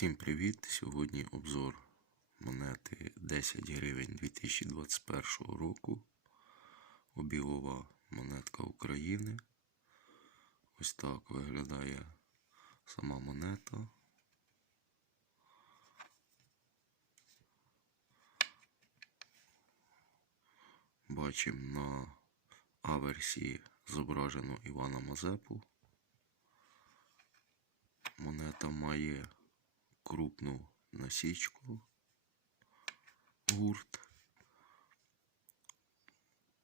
Всім привіт! Сьогодні обзор монети 10 гривень 2021 року. Обігова монетка України. Ось так виглядає сама монета. Бачимо на аверсі зображено Івана Мазепу. Монета має крупну насічку, гурт.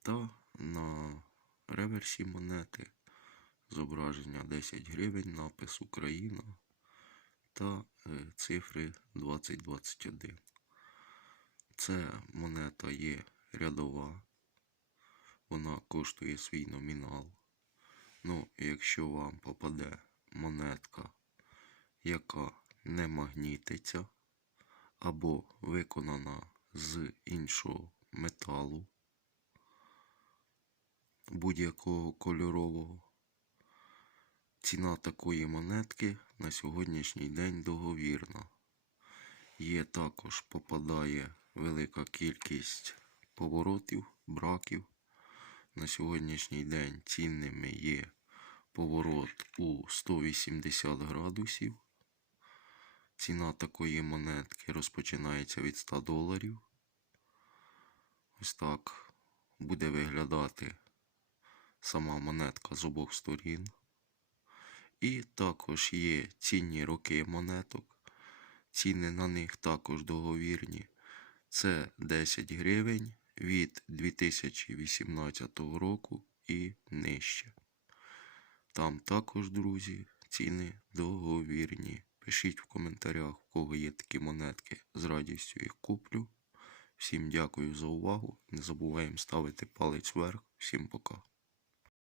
Та на реверсі монети зображення 10 гривень, напис Україна та е, цифри 2021. Це монета є рядова, вона коштує свій номінал. Ну, якщо вам попаде монетка, яка не магнітиться або виконана з іншого металу будь-якого кольорового. Ціна такої монетки на сьогоднішній день договірна. Є також попадає велика кількість поворотів, браків. На сьогоднішній день цінними є поворот у 180 градусів. Ціна такої монетки розпочинається від 100 доларів. Ось так буде виглядати сама монетка з обох сторін. І також є цінні роки монеток. Ціни на них також договірні. Це 10 гривень від 2018 року і нижче. Там також, друзі, ціни договірні. Пишіть в коментарях, в кого є такі монетки. З радістю їх куплю. Всім дякую за увагу. Не забуваємо ставити палець вверх. Всім пока.